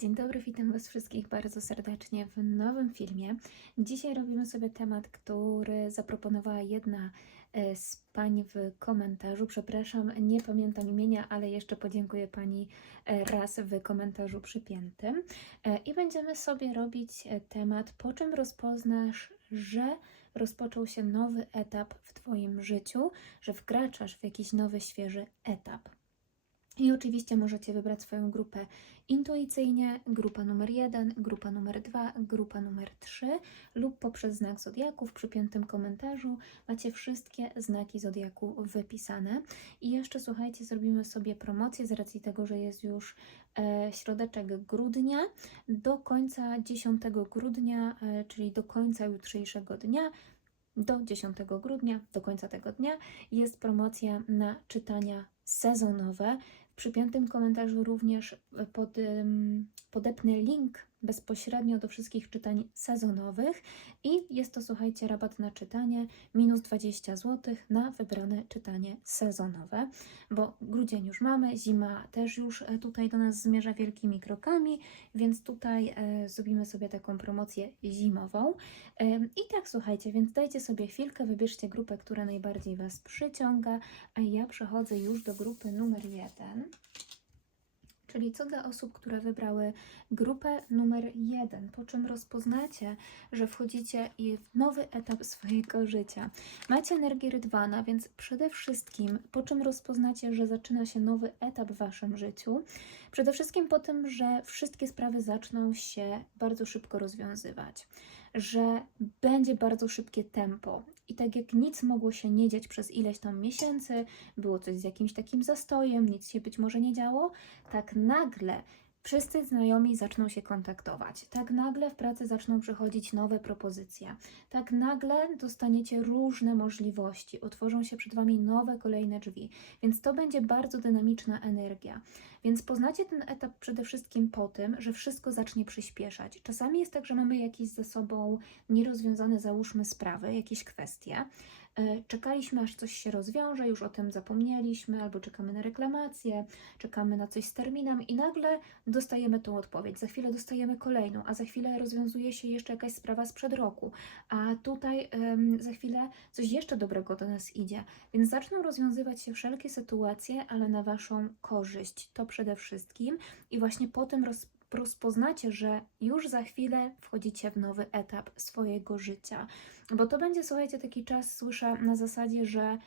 Dzień dobry, witam Was wszystkich bardzo serdecznie w nowym filmie. Dzisiaj robimy sobie temat, który zaproponowała jedna e, z pań w komentarzu. Przepraszam, nie pamiętam imienia, ale jeszcze podziękuję pani e, raz w komentarzu przypiętym. E, I będziemy sobie robić temat, po czym rozpoznasz, że rozpoczął się nowy etap w Twoim życiu, że wkraczasz w jakiś nowy, świeży etap. I oczywiście możecie wybrać swoją grupę intuicyjnie, grupa numer 1, grupa numer 2, grupa numer 3 lub poprzez znak zodiaku w przypiętym komentarzu macie wszystkie znaki zodiaku wypisane. I jeszcze słuchajcie, zrobimy sobie promocję z racji tego, że jest już e, środeczek grudnia. Do końca 10 grudnia, e, czyli do końca jutrzejszego dnia, do 10 grudnia, do końca tego dnia jest promocja na czytania sezonowe. W przypiętym komentarzu również pod, podepnę link bezpośrednio do wszystkich czytań sezonowych i jest to, słuchajcie, rabat na czytanie minus 20 zł na wybrane czytanie sezonowe, bo grudzień już mamy, zima też już e, tutaj do nas zmierza wielkimi krokami, więc tutaj e, zrobimy sobie taką promocję zimową. Ym, I tak, słuchajcie, więc dajcie sobie chwilkę, wybierzcie grupę, która najbardziej Was przyciąga, a ja przechodzę już do grupy numer jeden. Czyli co dla osób, które wybrały grupę numer jeden, po czym rozpoznacie, że wchodzicie w nowy etap swojego życia. Macie energię rydwana, więc przede wszystkim po czym rozpoznacie, że zaczyna się nowy etap w Waszym życiu? Przede wszystkim po tym, że wszystkie sprawy zaczną się bardzo szybko rozwiązywać, że będzie bardzo szybkie tempo. I tak jak nic mogło się nie dziać przez ileś tam miesięcy, było coś z jakimś takim zastojem, nic się być może nie działo, tak nagle wszyscy znajomi zaczną się kontaktować. Tak nagle w pracy zaczną przychodzić nowe propozycje. Tak nagle dostaniecie różne możliwości, otworzą się przed Wami nowe, kolejne drzwi. Więc to będzie bardzo dynamiczna energia. Więc poznacie ten etap przede wszystkim po tym, że wszystko zacznie przyspieszać. Czasami jest tak, że mamy jakieś ze sobą nierozwiązane, załóżmy, sprawy, jakieś kwestie. E, Czekaliśmy, aż coś się rozwiąże, już o tym zapomnieliśmy, albo czekamy na reklamację, czekamy na coś z terminem i nagle dostajemy tą odpowiedź. Za chwilę dostajemy kolejną, a za chwilę rozwiązuje się jeszcze jakaś sprawa sprzed roku, a tutaj em, za chwilę coś jeszcze dobrego do nas idzie. Więc zaczną rozwiązywać się wszelkie sytuacje, ale na Waszą korzyść. To przede wszystkim. I właśnie po tym roz, rozpoznacie, że już za chwilę wchodzicie w nowy etap swojego życia. Bo to będzie, słuchajcie, taki czas, słyszę na zasadzie, że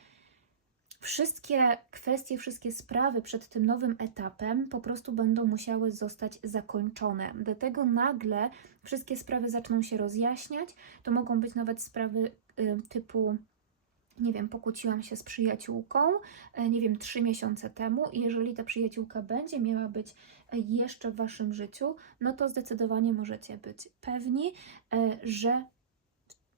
wszystkie kwestie, wszystkie sprawy przed tym nowym etapem po prostu będą musiały zostać zakończone. Dlatego nagle wszystkie sprawy zaczną się rozjaśniać. To mogą być nawet sprawy y, typu nie wiem, pokłóciłam się z przyjaciółką, e, nie wiem, trzy miesiące temu, i jeżeli ta przyjaciółka będzie miała być e, jeszcze w waszym życiu, no to zdecydowanie możecie być pewni, e, że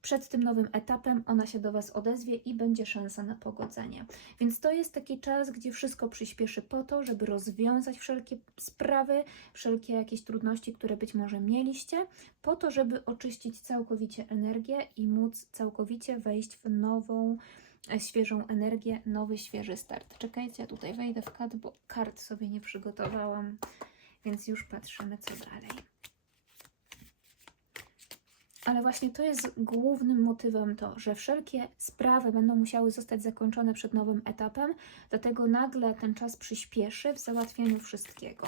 przed tym nowym etapem ona się do Was odezwie i będzie szansa na pogodzenie. Więc to jest taki czas, gdzie wszystko przyspieszy po to, żeby rozwiązać wszelkie sprawy, wszelkie jakieś trudności, które być może mieliście, po to, żeby oczyścić całkowicie energię i móc całkowicie wejść w nową, e, świeżą energię, nowy, świeży start. Czekajcie, ja tutaj wejdę w kart, bo kart sobie nie przygotowałam, więc już patrzymy, co dalej. Ale właśnie to jest głównym motywem to, że wszelkie sprawy będą musiały zostać zakończone przed nowym etapem, dlatego nagle ten czas przyspieszy w załatwieniu wszystkiego.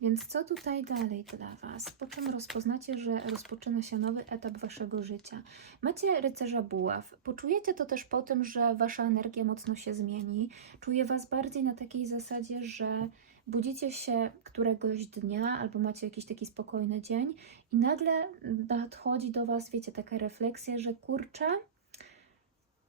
Więc co tutaj dalej dla Was? Po czym rozpoznacie, że rozpoczyna się nowy etap Waszego życia? Macie rycerza buław. Poczujecie to też po tym, że Wasza energia mocno się zmieni. Czuję Was bardziej na takiej zasadzie, że budzicie się któregoś dnia albo macie jakiś taki spokojny dzień i nagle nadchodzi do Was, wiecie, taka refleksja, że kurczę,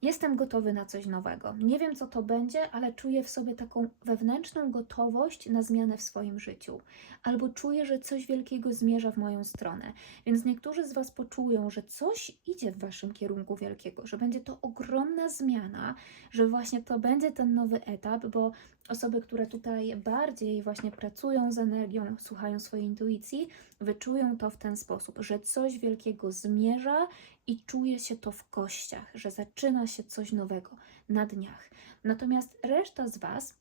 jestem gotowy na coś nowego. Nie wiem, co to będzie, ale czuję w sobie taką wewnętrzną gotowość na zmianę w swoim życiu. Albo czuję, że coś wielkiego zmierza w moją stronę. Więc niektórzy z Was poczują, że coś idzie w Waszym kierunku wielkiego, że będzie to ogromna zmiana, że właśnie to będzie ten nowy etap, bo osoby, które tutaj bardziej właśnie pracują z energią, słuchają swojej intuicji, wyczują to w ten sposób, że coś wielkiego zmierza i czuje się to w kościach, że zaczyna się coś nowego na dniach. Natomiast reszta z Was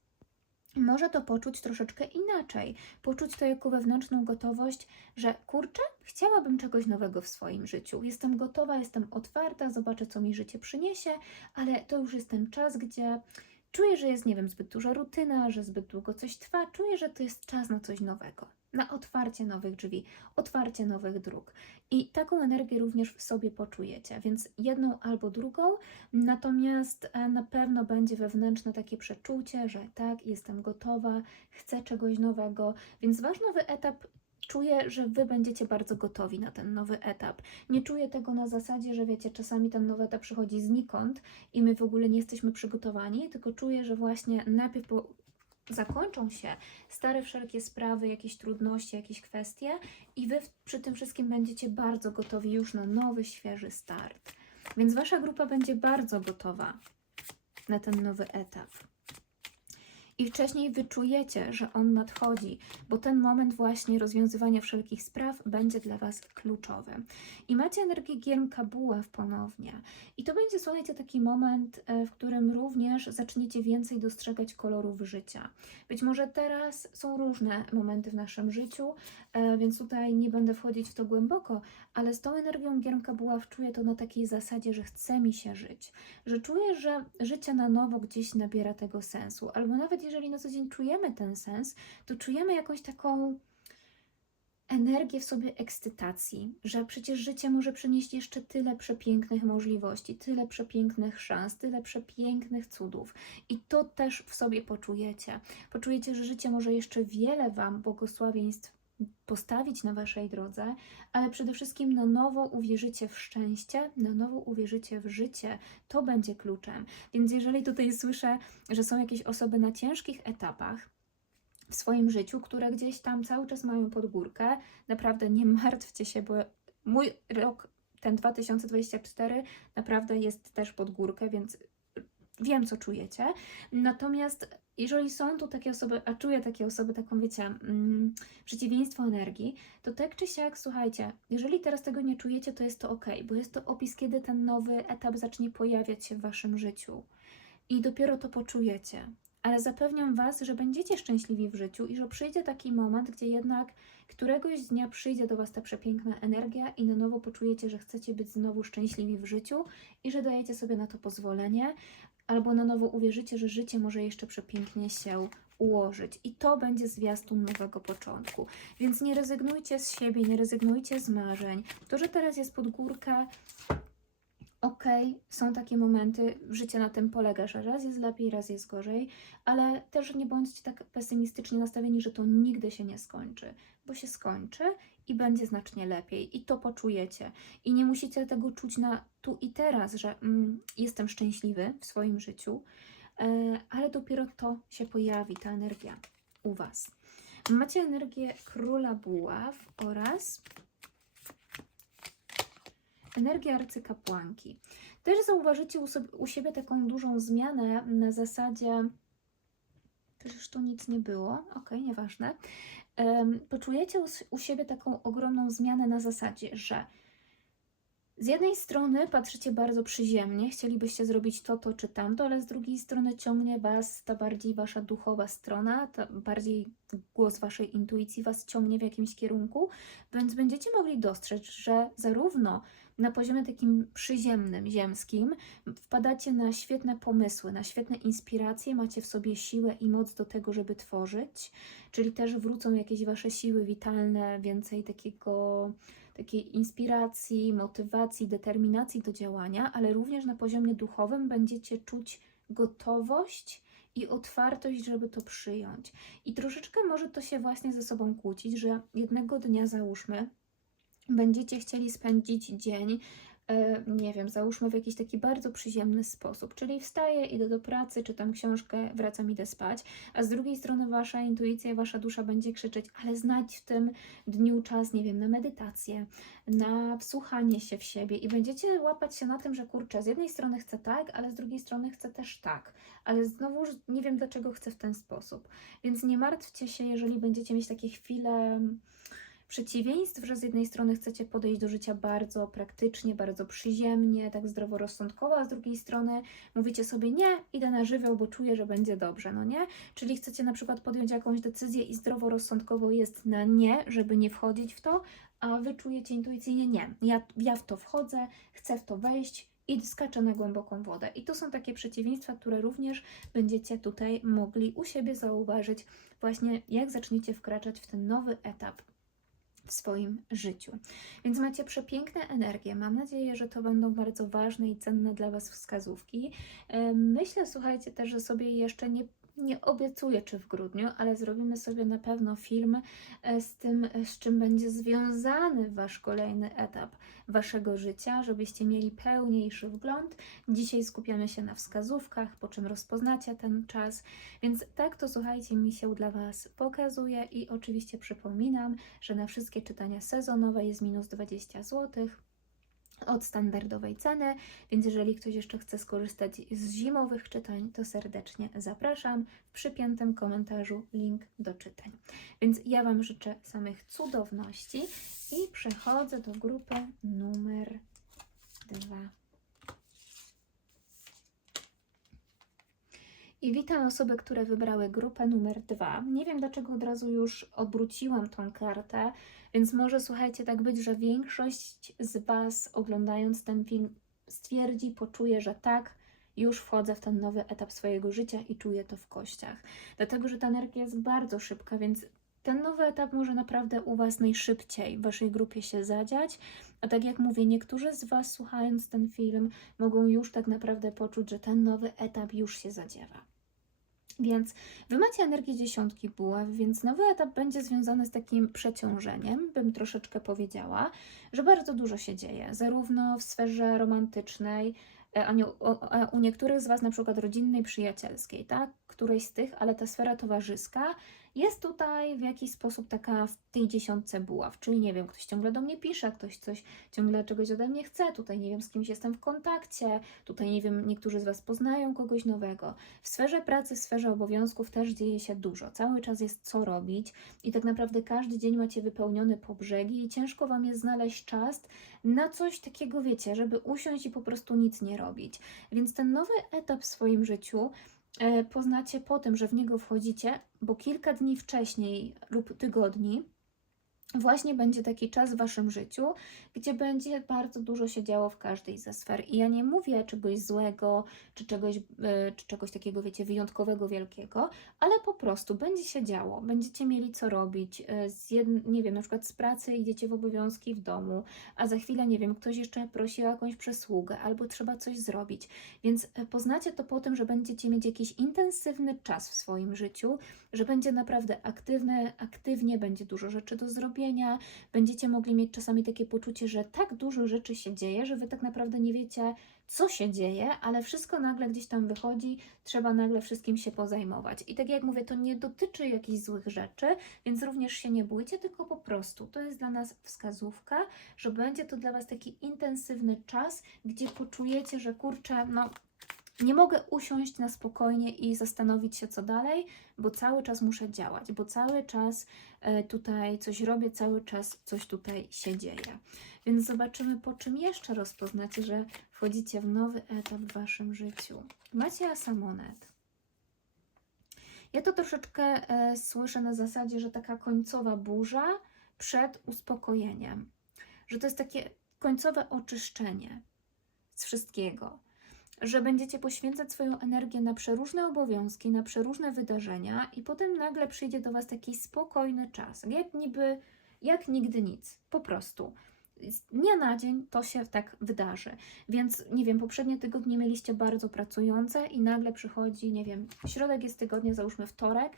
może to poczuć troszeczkę inaczej. Poczuć to jako wewnętrzną gotowość, że kurczę, chciałabym czegoś nowego w swoim życiu. Jestem gotowa, jestem otwarta, zobaczę, co mi życie przyniesie, ale to już jest ten czas, gdzie czuję, że jest, nie wiem, zbyt duża rutyna, że zbyt długo coś trwa. Czuję, że to jest czas na coś nowego, na otwarcie nowych drzwi, otwarcie nowych dróg. I taką energię również w sobie poczujecie, więc jedną albo drugą, natomiast e, na pewno będzie wewnętrzne takie przeczucie, że tak, jestem gotowa, chcę czegoś nowego, więc wasz nowy etap czuję, że wy będziecie bardzo gotowi na ten nowy etap. Nie czuję tego na zasadzie, że wiecie, czasami ten nowy etap przychodzi znikąd i my w ogóle nie jesteśmy przygotowani, tylko czuję, że właśnie najpierw po zakończą się stare wszelkie sprawy, jakieś trudności, jakieś kwestie i wy przy tym wszystkim będziecie bardzo gotowi już na nowy, świeży start. Więc wasza grupa będzie bardzo gotowa na ten nowy etap. I wcześniej wyczujecie, że on nadchodzi, bo ten moment właśnie rozwiązywania wszelkich spraw będzie dla Was kluczowy. I macie energię giermka buław ponownie. I to będzie, słuchajcie, taki moment, e, w którym również zaczniecie więcej dostrzegać kolorów życia. Być może teraz są różne momenty w naszym życiu, e, więc tutaj nie będę wchodzić w to głęboko, ale z tą energią giermka buław czuję to na takiej zasadzie, że chce mi się żyć, że czuję, że życie na nowo gdzieś nabiera tego sensu, albo nawet jeżeli na co dzień czujemy ten sens, to czujemy jakąś taką energię w sobie ekscytacji, że przecież życie może przynieść jeszcze tyle przepięknych możliwości, tyle przepięknych szans, tyle przepięknych cudów. I to też w sobie poczujecie. Poczujecie, że życie może jeszcze wiele Wam błogosławieństw postawić na Waszej drodze, ale przede wszystkim na nowo uwierzycie w szczęście, na nowo uwierzycie w życie. To będzie kluczem. Więc jeżeli tutaj słyszę, że są jakieś osoby na ciężkich etapach, w swoim życiu, które gdzieś tam cały czas mają pod górkę. Naprawdę nie martwcie się, bo mój rok, ten 2024, naprawdę jest też pod górkę, więc wiem, co czujecie. Natomiast jeżeli są tu takie osoby, a czuję takie osoby, taką wiecie, mm, przeciwieństwo energii, to tak czy siak, słuchajcie, jeżeli teraz tego nie czujecie, to jest to ok, bo jest to opis, kiedy ten nowy etap zacznie pojawiać się w waszym życiu. I dopiero to poczujecie ale zapewniam Was, że będziecie szczęśliwi w życiu i że przyjdzie taki moment, gdzie jednak któregoś dnia przyjdzie do Was ta przepiękna energia i na nowo poczujecie, że chcecie być znowu szczęśliwi w życiu i że dajecie sobie na to pozwolenie, albo na nowo uwierzycie, że życie może jeszcze przepięknie się ułożyć. I to będzie zwiastun nowego początku. Więc nie rezygnujcie z siebie, nie rezygnujcie z marzeń. To, że teraz jest pod górkę, Okej, są takie momenty, życie na tym polega, że raz jest lepiej, raz jest gorzej, ale też nie bądźcie tak pesymistycznie nastawieni, że to nigdy się nie skończy, bo się skończy i będzie znacznie lepiej i to poczujecie. I nie musicie tego czuć na tu i teraz, że mm, jestem szczęśliwy w swoim życiu, e, ale dopiero to się pojawi, ta energia u Was. Macie energię króla buław oraz energia arcykapłanki. Też zauważycie u, sobie, u siebie taką dużą zmianę na zasadzie. Przecież tu nic nie było, ok, nieważne. Um, poczujecie u, u siebie taką ogromną zmianę na zasadzie, że z jednej strony patrzycie bardzo przyziemnie, chcielibyście zrobić to, to czy tamto, ale z drugiej strony ciągnie Was ta bardziej Wasza duchowa strona, ta bardziej głos Waszej intuicji Was ciągnie w jakimś kierunku, więc będziecie mogli dostrzec, że zarówno na poziomie takim przyziemnym, ziemskim, wpadacie na świetne pomysły, na świetne inspiracje, macie w sobie siłę i moc do tego, żeby tworzyć, czyli też wrócą jakieś Wasze siły witalne, więcej takiego takiej inspiracji, motywacji, determinacji do działania, ale również na poziomie duchowym będziecie czuć gotowość i otwartość, żeby to przyjąć. I troszeczkę może to się właśnie ze sobą kłócić, że jednego dnia załóżmy, będziecie chcieli spędzić dzień, e, nie wiem, załóżmy w jakiś taki bardzo przyziemny sposób, czyli wstaję, idę do pracy, czytam książkę, wracam, idę spać, a z drugiej strony wasza intuicja, wasza dusza będzie krzyczeć, ale znajdź w tym dniu czas, nie wiem, na medytację, na wsłuchanie się w siebie i będziecie łapać się na tym, że kurczę, z jednej strony chcę tak, ale z drugiej strony chcę też tak, ale znowu nie wiem, dlaczego chcę w ten sposób. Więc nie martwcie się, jeżeli będziecie mieć takie chwile przeciwieństw, że z jednej strony chcecie podejść do życia bardzo praktycznie, bardzo przyziemnie, tak zdroworozsądkowo, a z drugiej strony mówicie sobie nie, idę na żywioł, bo czuję, że będzie dobrze, no nie? Czyli chcecie na przykład podjąć jakąś decyzję i zdroworozsądkowo jest na nie, żeby nie wchodzić w to, a wy czujecie intuicyjnie nie, ja, ja w to wchodzę, chcę w to wejść i skaczę na głęboką wodę. I to są takie przeciwieństwa, które również będziecie tutaj mogli u siebie zauważyć, właśnie jak zaczniecie wkraczać w ten nowy etap w swoim życiu. Więc macie przepiękne energie. Mam nadzieję, że to będą bardzo ważne i cenne dla Was wskazówki. E, Myślę, słuchajcie, też, że sobie jeszcze nie nie obiecuję, czy w grudniu, ale zrobimy sobie na pewno film e, z tym, e, z czym będzie związany Wasz kolejny etap Waszego życia, żebyście mieli pełniejszy wgląd. Dzisiaj skupiamy się na wskazówkach, po czym rozpoznacie ten czas. Więc tak to słuchajcie, mi się dla Was pokazuje i oczywiście przypominam, że na wszystkie czytania sezonowe jest minus 20 zł od standardowej ceny, więc jeżeli ktoś jeszcze chce skorzystać z zimowych czytań, to serdecznie zapraszam. W przypiętym komentarzu link do czytań. Więc ja Wam życzę samych cudowności i przechodzę do grupy numer dwa. I witam osoby, które wybrały grupę numer dwa. Nie wiem dlaczego od razu już obróciłam tą kartę, więc może słuchajcie, tak być, że większość z Was oglądając ten film stwierdzi, poczuje, że tak, już wchodzę w ten nowy etap swojego życia i czuję to w kościach. Dlatego, że ta energia jest bardzo szybka, więc ten nowy etap może naprawdę u Was najszybciej w Waszej grupie się zadziać. A tak jak mówię, niektórzy z Was słuchając ten film mogą już tak naprawdę poczuć, że ten nowy etap już się zadziewa. Więc Wy macie energię dziesiątki buław, więc nowy etap będzie związany z takim przeciążeniem, bym troszeczkę powiedziała, że bardzo dużo się dzieje, zarówno w sferze romantycznej, e, a, nie, a u niektórych z Was na przykład rodzinnej, przyjacielskiej, tak? Którejś z tych, ale ta sfera towarzyska jest tutaj w jakiś sposób taka w tej dziesiątce buław, czyli nie wiem, ktoś ciągle do mnie pisze, ktoś coś ciągle czegoś ode mnie chce, tutaj nie wiem, z kimś jestem w kontakcie, tutaj nie wiem, niektórzy z Was poznają kogoś nowego. W sferze pracy, w sferze obowiązków też dzieje się dużo, cały czas jest co robić i tak naprawdę każdy dzień macie wypełniony po brzegi i ciężko Wam jest znaleźć czas na coś takiego, wiecie, żeby usiąść i po prostu nic nie robić. Więc ten nowy etap w swoim życiu poznacie po tym, że w niego wchodzicie, bo kilka dni wcześniej lub tygodni właśnie będzie taki czas w Waszym życiu, gdzie będzie bardzo dużo się działo w każdej ze sfer. I ja nie mówię czegoś złego, czy czegoś, e, czy czegoś takiego, wiecie, wyjątkowego, wielkiego, ale po prostu będzie się działo. Będziecie mieli co robić. e, Z jed... Nie wiem, na przykład z pracy idziecie w obowiązki w domu, a za chwilę, nie wiem, ktoś jeszcze prosi o jakąś przysługę, albo trzeba coś zrobić. Więc e, poznacie to po tym, że będziecie mieć jakiś intensywny czas w swoim życiu, że będzie naprawdę aktywne, aktywnie, będzie dużo rzeczy do zrobienia, będziecie mogli mieć czasami takie poczucie, że tak dużo rzeczy się dzieje, że wy tak naprawdę nie wiecie, co się dzieje, ale wszystko nagle gdzieś tam wychodzi, trzeba nagle wszystkim się pozajmować. I tak jak mówię, to nie dotyczy jakichś złych rzeczy, więc również się nie bójcie, tylko po prostu to jest dla nas wskazówka, że będzie to dla Was taki intensywny czas, gdzie poczujecie, że kurczę, no nie mogę usiąść na spokojnie i zastanowić się, co dalej, bo cały czas muszę działać, bo cały czas e, tutaj coś robię, cały czas coś tutaj się dzieje. Więc zobaczymy, po czym jeszcze rozpoznacie, że wchodzicie w nowy etap w Waszym życiu. Macie asa monet. Ja to troszeczkę e, słyszę na zasadzie, że taka końcowa burza przed uspokojeniem, że to jest takie końcowe oczyszczenie z wszystkiego że będziecie poświęcać swoją energię na przeróżne obowiązki, na przeróżne wydarzenia, i potem nagle przyjdzie do Was taki spokojny czas, jak niby, jak nigdy nic, po prostu. Z dnia na dzień to się tak wydarzy. Więc nie wiem, poprzednie tygodnie mieliście bardzo pracujące i nagle przychodzi, nie wiem, środek jest tygodnia, załóżmy wtorek,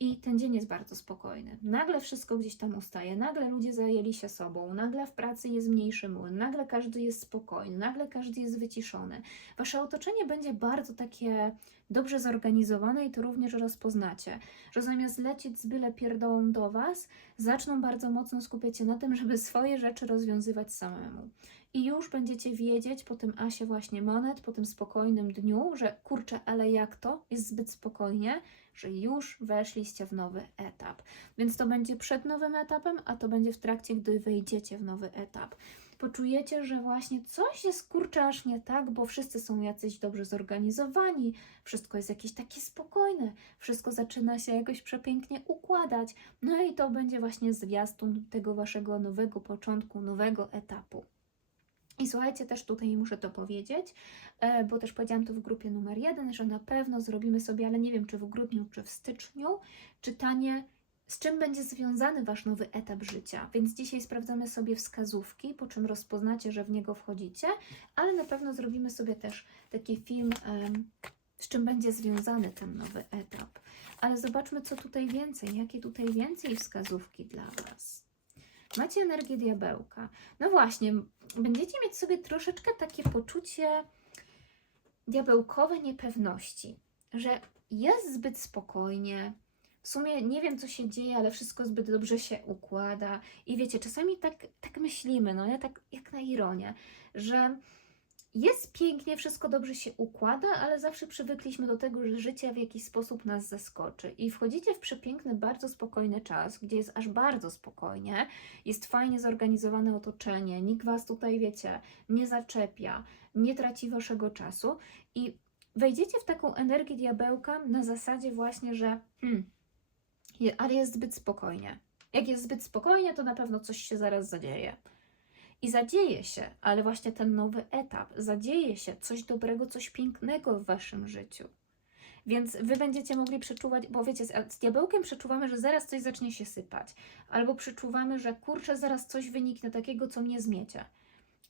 i ten dzień jest bardzo spokojny. Nagle wszystko gdzieś tam ustaje, nagle ludzie zajęli się sobą, nagle w pracy jest mniejszy młyn, nagle każdy jest spokojny, nagle każdy jest wyciszony. Wasze otoczenie będzie bardzo takie dobrze zorganizowane i to również rozpoznacie, że zamiast lecieć z byle pierdołą do Was, zaczną bardzo mocno skupiać się na tym, żeby swoje rzeczy rozwiązywać samemu. I już będziecie wiedzieć po tym asie właśnie monet, po tym spokojnym dniu, że kurczę, ale jak to? Jest zbyt spokojnie, że już weszliście w nowy etap. Więc to będzie przed nowym etapem, a to będzie w trakcie, gdy wejdziecie w nowy etap. Poczujecie, że właśnie coś jest kurczę aż nie tak, bo wszyscy są jacyś dobrze zorganizowani, wszystko jest jakieś takie spokojne, wszystko zaczyna się jakoś przepięknie układać. No i to będzie właśnie zwiastun tego waszego nowego początku, nowego etapu. I słuchajcie, też tutaj muszę to powiedzieć, e, bo też powiedziałam to w grupie numer jeden, że na pewno zrobimy sobie, ale nie wiem czy w grudniu, czy w styczniu, czytanie, z czym będzie związany Wasz nowy etap życia. Więc dzisiaj sprawdzamy sobie wskazówki, po czym rozpoznacie, że w niego wchodzicie, ale na pewno zrobimy sobie też taki film, z czym będzie związany ten nowy etap. Ale zobaczmy, co tutaj więcej, jakie tutaj więcej wskazówki dla Was. Macie energię diabełka. No właśnie, będziecie mieć sobie troszeczkę takie poczucie diabełkowe niepewności, że jest zbyt spokojnie. W sumie nie wiem, co się dzieje, ale wszystko zbyt dobrze się układa. I wiecie, czasami tak, tak myślimy, no nie? Tak jak na ironię, że jest pięknie, wszystko dobrze się układa, ale zawsze przywykliśmy do tego, że życie w jakiś sposób nas zaskoczy. I wchodzicie w przepiękny, bardzo spokojny czas, gdzie jest aż bardzo spokojnie, jest fajnie zorganizowane otoczenie, nikt was tutaj, wiecie, nie zaczepia, nie traci waszego czasu i wejdziecie w taką energię diabełka na zasadzie właśnie, że hmm, ale jest zbyt spokojnie. Jak jest zbyt spokojnie, to na pewno coś się zaraz zadzieje. I zadzieje się, ale właśnie ten nowy etap, zadzieje się coś dobrego, coś pięknego w waszym życiu. Więc wy będziecie mogli przeczuwać, bo wiecie, z, diabełkiem przeczuwamy, że zaraz coś zacznie się sypać, albo przeczuwamy, że kurczę, zaraz coś wyniknie takiego, co mnie zmiecie.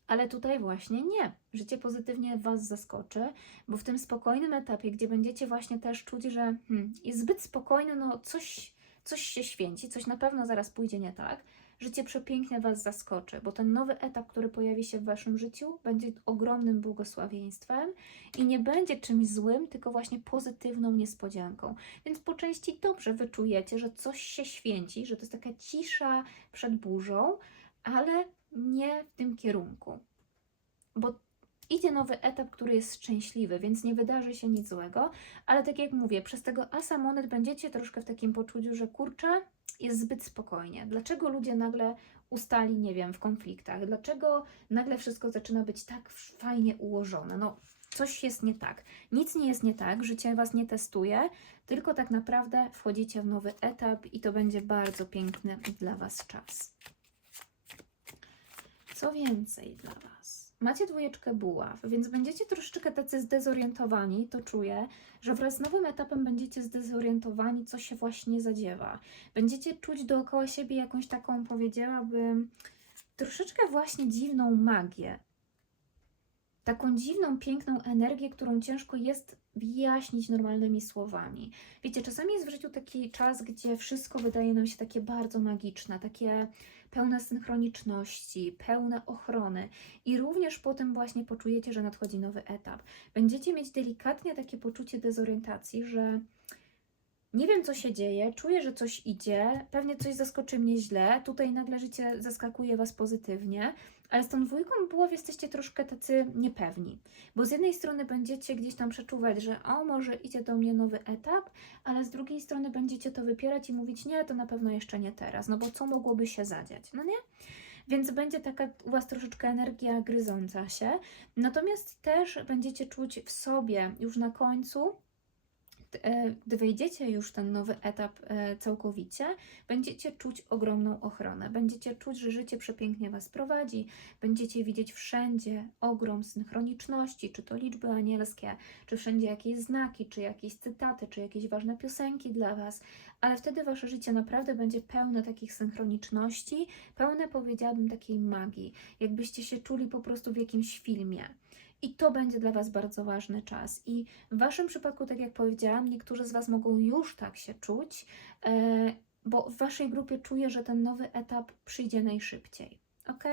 Ale tutaj właśnie nie. Życie pozytywnie Was zaskoczy, bo w tym spokojnym etapie, gdzie będziecie właśnie też czuć, że hmm, jest zbyt spokojny, no coś, coś się święci, coś na pewno zaraz pójdzie nie tak, życie przepięknie Was zaskoczy, bo ten nowy etap, który pojawi się w Waszym życiu, będzie ogromnym błogosławieństwem i nie będzie czymś złym, tylko właśnie pozytywną niespodzianką. Więc po części dobrze wyczujecie, że coś się święci, że to jest taka cisza przed burzą, ale nie w tym kierunku. Bo idzie nowy etap, który jest szczęśliwy, więc nie wydarzy się nic złego, ale tak jak mówię, przez tego asa monet będziecie troszkę w takim poczuciu, że kurczę, jest zbyt spokojnie. Dlaczego ludzie nagle ustali, nie wiem, w konfliktach? Dlaczego nagle wszystko zaczyna być tak fajnie ułożone? No, coś jest nie tak. Nic nie jest nie tak, życie Was nie testuje, tylko tak naprawdę wchodzicie w nowy etap i to będzie bardzo piękny dla Was czas. Co więcej dla Was? Macie dwójeczkę buław, więc będziecie troszeczkę tacy zdezorientowani, to czuję, że wraz z nowym etapem będziecie zdezorientowani, co się właśnie zadziewa. Będziecie czuć dookoła siebie jakąś taką, powiedziałabym, troszeczkę właśnie dziwną magię. Taką dziwną, piękną energię, którą ciężko jest wyjaśnić normalnymi słowami. Wiecie, czasami jest w życiu taki czas, gdzie wszystko wydaje nam się takie bardzo magiczne, takie pełne synchroniczności, pełne ochrony i również potem właśnie poczujecie, że nadchodzi nowy etap. Będziecie mieć delikatnie takie poczucie dezorientacji, że nie wiem, co się dzieje, czuję, że coś idzie, pewnie coś zaskoczy mnie źle, tutaj nagle życie zaskakuje Was pozytywnie, ale z tą dwójką buław jesteście troszkę tacy niepewni, bo z jednej strony będziecie gdzieś tam przeczuwać, że o, może idzie do mnie nowy etap, ale z drugiej strony będziecie to wypierać i mówić, nie, to na pewno jeszcze nie teraz, no bo co mogłoby się zadziać, no nie? Więc będzie taka u Was troszeczkę energia gryząca się, natomiast też będziecie czuć w sobie już na końcu, gdy wejdziecie już ten nowy etap e, całkowicie, będziecie czuć ogromną ochronę. Będziecie czuć, że życie przepięknie Was prowadzi. Będziecie widzieć wszędzie ogrom synchroniczności, czy to liczby anielskie, czy wszędzie jakieś znaki, czy jakieś cytaty, czy jakieś ważne piosenki dla Was. Ale wtedy Wasze życie naprawdę będzie pełne takich synchroniczności, pełne powiedziałabym takiej magii, jakbyście się czuli po prostu w jakimś filmie. I to będzie dla Was bardzo ważny czas. I w Waszym przypadku, tak jak powiedziałam, niektórzy z Was mogą już tak się czuć, e, bo w Waszej grupie czuję, że ten nowy etap przyjdzie najszybciej. Ok?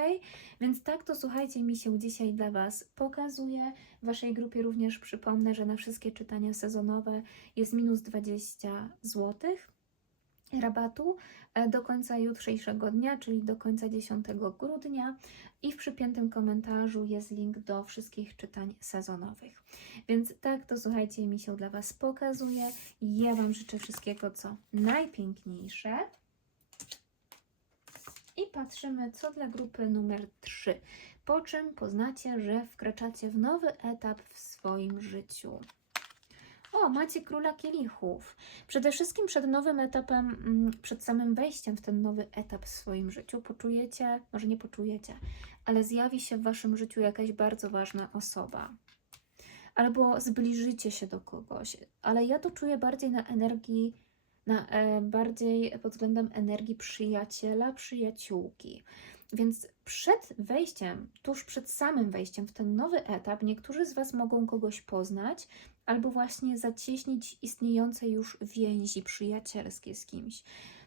Więc tak to słuchajcie, mi się dzisiaj dla Was pokazuje. W Waszej grupie również przypomnę, że na wszystkie czytania sezonowe jest minus 20 zł. Rabatu e, do końca jutrzejszego dnia, czyli do końca 10 grudnia i w przypiętym komentarzu jest link do wszystkich czytań sezonowych. Więc tak to słuchajcie, mi się dla Was pokazuje. Ja Wam życzę wszystkiego co najpiękniejsze. I patrzymy, co dla grupy numer 3. Po czym poznacie, że wkraczacie w nowy etap w swoim życiu. O, macie króla kielichów. Przede wszystkim przed nowym etapem, mm, przed samym wejściem w ten nowy etap w swoim życiu, poczujecie, może nie poczujecie, ale zjawi się w waszym życiu jakaś bardzo ważna osoba. Albo zbliżycie się do kogoś, ale ja to czuję bardziej na energii, na, e, bardziej pod względem energii przyjaciela, przyjaciółki. Więc przed wejściem, tuż przed samym wejściem w ten nowy etap, niektórzy z Was mogą kogoś poznać, albo właśnie zacieśnić istniejące już więzi przyjacielskie z kimś.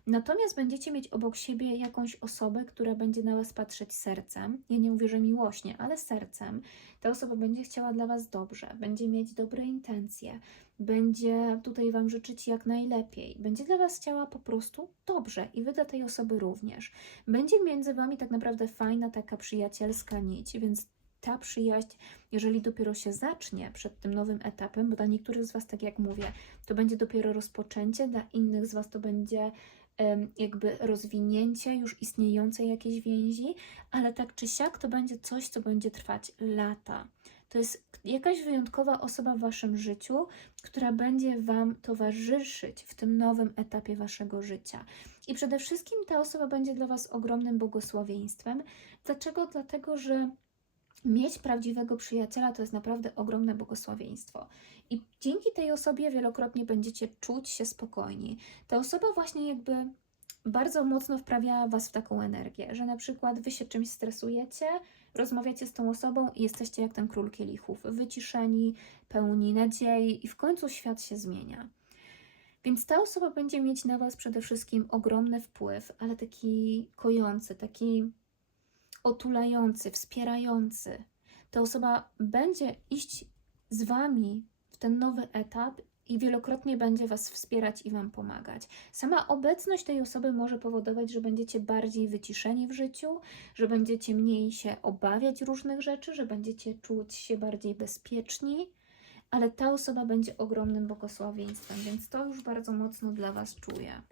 Natomiast będziecie mieć obok siebie jakąś osobę, która będzie na Was patrzeć sercem. Ja nie mówię, że miłośnie, ale sercem. Ta osoba będzie chciała dla Was dobrze, będzie mieć dobre intencje, będzie tutaj Wam życzyć jak najlepiej, będzie dla Was chciała po prostu dobrze i Wy dla tej osoby również. Będzie między Wami tak naprawdę fajna, taka przyjacielska nić, więc ta przyjaźń, jeżeli dopiero się zacznie przed tym nowym etapem, bo dla niektórych z Was, tak jak mówię, to będzie dopiero rozpoczęcie, dla innych z Was to będzie jakby rozwinięcie już istniejącej jakiejś więzi, ale tak czy siak to będzie coś, co będzie trwać lata. To jest jakaś wyjątkowa osoba w Waszym życiu, która będzie Wam towarzyszyć w tym nowym etapie Waszego życia. I przede wszystkim ta osoba będzie dla Was ogromnym błogosławieństwem. Dlaczego? Dlatego, że mieć prawdziwego przyjaciela to jest naprawdę ogromne błogosławieństwo. I dzięki tej osobie wielokrotnie będziecie czuć się spokojni. Ta osoba właśnie jakby bardzo mocno wprawia Was w taką energię, że na przykład Wy się czymś stresujecie, rozmawiacie z tą osobą i jesteście jak ten król kielichów, wyciszeni, pełni nadziei i w końcu świat się zmienia. Więc ta osoba będzie mieć na Was przede wszystkim ogromny wpływ, ale taki kojący, taki otulający, wspierający. Ta osoba będzie iść z Wami w ten nowy etap i wielokrotnie będzie Was wspierać i Wam pomagać. Sama obecność tej osoby może powodować, że będziecie bardziej wyciszeni w życiu, że będziecie mniej się obawiać różnych rzeczy, że będziecie czuć się bardziej bezpieczni, ale ta osoba będzie ogromnym błogosławieństwem, więc to już bardzo mocno dla Was czuję.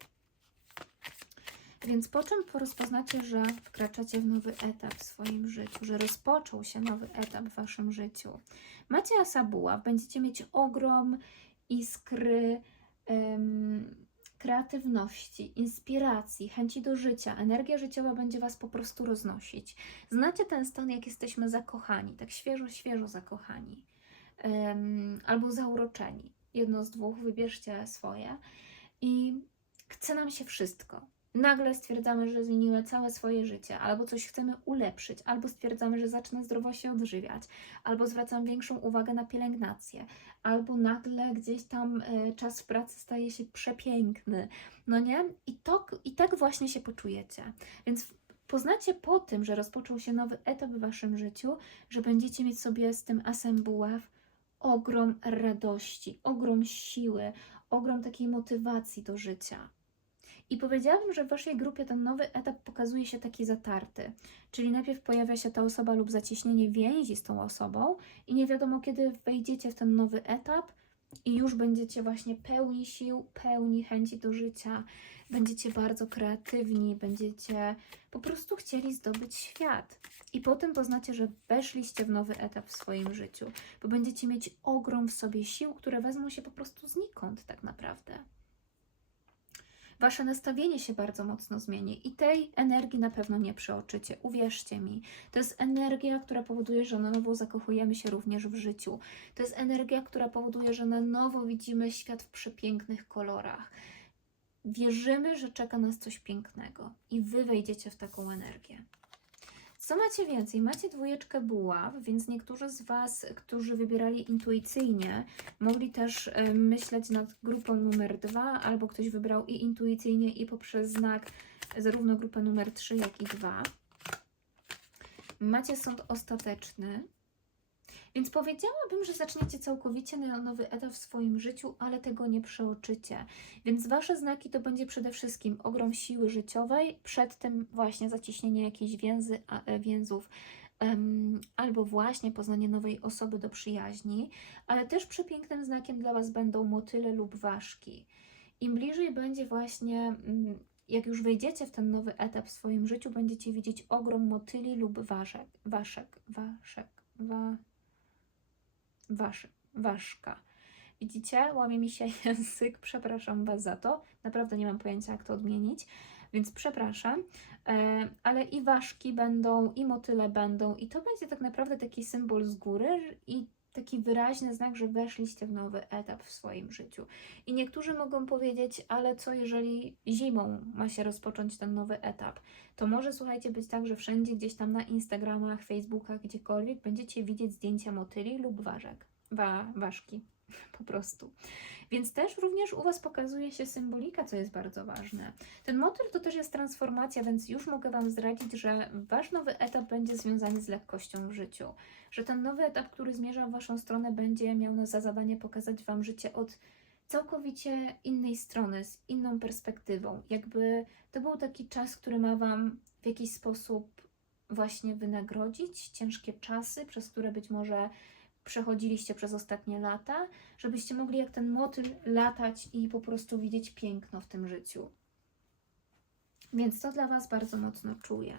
Więc po czym rozpoznacie, że wkraczacie w nowy etap w swoim życiu, że rozpoczął się nowy etap w Waszym życiu? Macie asabuła, będziecie mieć ogrom iskry em, kreatywności, inspiracji, chęci do życia. Energia życiowa będzie Was po prostu roznosić. Znacie ten stan, jak jesteśmy zakochani, tak świeżo, świeżo zakochani em, albo zauroczeni. Jedno z dwóch, wybierzcie swoje. I chce nam się wszystko nagle stwierdzamy, że zmienimy całe swoje życie, albo coś chcemy ulepszyć, albo stwierdzamy, że zacznę zdrowo się odżywiać, albo zwracam większą uwagę na pielęgnację, albo nagle gdzieś tam e, czas w pracy staje się przepiękny, no nie? I, to, I tak właśnie się poczujecie. Więc poznacie po tym, że rozpoczął się nowy etap w Waszym życiu, że będziecie mieć sobie z tym asem ogrom radości, ogrom siły, ogrom takiej motywacji do życia. I powiedziałabym, że w Waszej grupie ten nowy etap pokazuje się taki zatarty. Czyli najpierw pojawia się ta osoba lub zacieśnienie więzi z tą osobą i nie wiadomo kiedy wejdziecie w ten nowy etap i już będziecie właśnie pełni sił, pełni chęci do życia, będziecie bardzo kreatywni, będziecie po prostu chcieli zdobyć świat. I potem poznacie, że weszliście w nowy etap w swoim życiu, bo będziecie mieć ogrom w sobie sił, które wezmą się po prostu znikąd tak naprawdę. Wasze nastawienie się bardzo mocno zmieni i tej energii na pewno nie przeoczycie. Uwierzcie mi, to jest energia, która powoduje, że na nowo zakochujemy się również w życiu. To jest energia, która powoduje, że na nowo widzimy świat w przepięknych kolorach. Wierzymy, że czeka nas coś pięknego i wy wejdziecie w taką energię. Co macie więcej? Macie dwójeczkę buław, więc niektórzy z Was, którzy wybierali intuicyjnie, mogli też y, myśleć nad grupą numer 2, albo ktoś wybrał i intuicyjnie, i poprzez znak zarówno grupę numer 3, jak i 2. Macie sąd ostateczny, Więc powiedziałabym, że zaczniecie całkowicie na nowy etap w swoim życiu, ale tego nie przeoczycie. Więc Wasze znaki to będzie przede wszystkim ogrom siły życiowej, przed tym właśnie zaciśnienie jakichś więzy, e, więzów, albo właśnie poznanie nowej osoby do przyjaźni, ale też przepięknym znakiem dla Was będą motyle lub ważki. Im bliżej będzie właśnie, mm, jak już wejdziecie w ten nowy etap w swoim życiu, będziecie widzieć ogrom motyli lub ważek, waszek, waszek, wa, waszek, ważka. Widzicie? Łamie mi się język, przepraszam Was za to. Naprawdę nie mam pojęcia, jak to odmienić, więc przepraszam. E, ale i ważki będą, i motyle będą, i to będzie tak naprawdę taki symbol z góry i taki wyraźny znak, że weszliście w nowy etap w swoim życiu. I niektórzy mogą powiedzieć, ale co jeżeli zimą ma się rozpocząć ten nowy etap? To może słuchajcie być tak, że wszędzie gdzieś tam na Instagramach, Facebookach, gdziekolwiek będziecie widzieć zdjęcia motyli lub ważek, wa, ważki po prostu. Więc też również u Was pokazuje się symbolika, co jest bardzo ważne. Ten motyl to też jest transformacja, więc już mogę Wam zdradzić, że Wasz nowy etap będzie związany z lekkością w życiu. Że ten nowy etap, który zmierza w Waszą stronę, będzie miał za zadanie pokazać Wam życie od całkowicie innej strony, z inną perspektywą. Jakby to był taki czas, który ma Wam w jakiś sposób właśnie wynagrodzić ciężkie czasy, przez które być może przechodziliście przez ostatnie lata, żebyście mogli jak ten motyl latać i po prostu widzieć piękno w tym życiu. Więc to dla Was bardzo mocno czuję.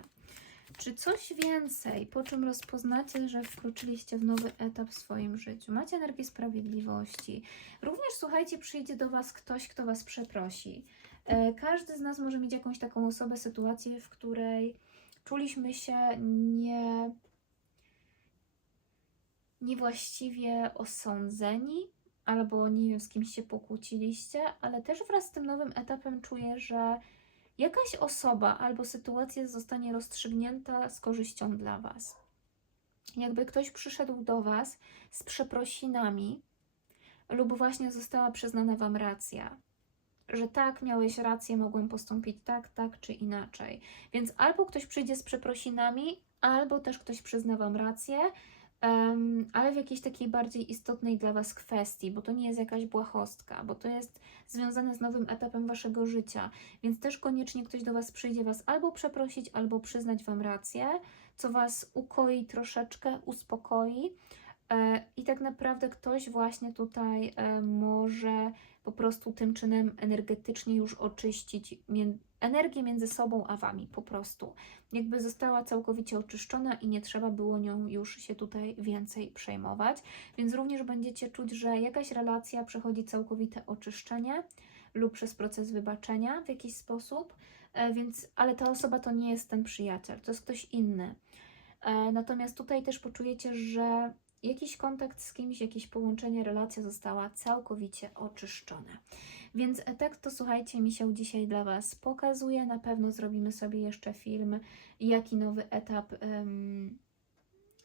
Czy coś więcej, po czym rozpoznacie, że wkroczyliście w nowy etap w swoim życiu? Macie energię sprawiedliwości. Również, słuchajcie, przyjdzie do Was ktoś, kto Was przeprosi. E, Każdy z nas może mieć jakąś taką osobę, sytuację, w której czuliśmy się nie niewłaściwie osądzeni, albo nie wiem, z kimś się pokłóciliście, ale też wraz z tym nowym etapem czuję, że jakaś osoba albo sytuacja zostanie rozstrzygnięta z korzyścią dla Was. Jakby ktoś przyszedł do Was z przeprosinami, lub właśnie została przyznana Wam racja, że tak, miałeś rację, mogłem postąpić tak, tak czy inaczej. Więc albo ktoś przyjdzie z przeprosinami, albo też ktoś przyzna Wam rację, Em, ale w jakiejś takiej bardziej istotnej dla Was kwestii, bo to nie jest jakaś błahostka, bo to jest związane z nowym etapem Waszego życia, więc też koniecznie ktoś do Was przyjdzie Was albo przeprosić, albo przyznać Wam rację, co Was ukoi troszeczkę, uspokoi. E, I tak naprawdę ktoś właśnie tutaj e, może po prostu tym czynem energetycznie już oczyścić energię między sobą a Wami, po prostu. Jakby została całkowicie oczyszczona i nie trzeba było nią już się tutaj więcej przejmować. Więc również będziecie czuć, że jakaś relacja przechodzi całkowite oczyszczenie lub przez proces wybaczenia w jakiś sposób, e, więc, ale ta osoba to nie jest ten przyjaciel, to jest ktoś inny. E, Natomiast tutaj też poczujecie, że jakiś kontakt z kimś, jakieś połączenie, relacja została całkowicie oczyszczona. Więc tak to słuchajcie, mi się dzisiaj dla Was pokazuje. Na pewno zrobimy sobie jeszcze film, jaki nowy etap em,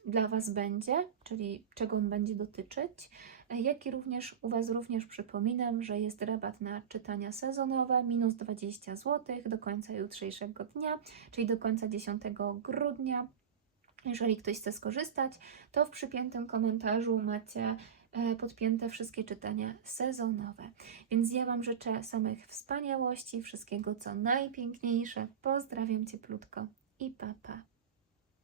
dla Was będzie, czyli czego on będzie dotyczyć. E, Jak i również u Was również przypominam, że jest rabat na czytania sezonowe minus 20 zł do końca jutrzejszego dnia, czyli do końca 10 grudnia. Jeżeli ktoś chce skorzystać, to w przypiętym komentarzu macie e, podpięte wszystkie czytania sezonowe. Więc ja Wam życzę samych wspaniałości, wszystkiego co najpiękniejsze. Pozdrawiam cieplutko i papa. Pa.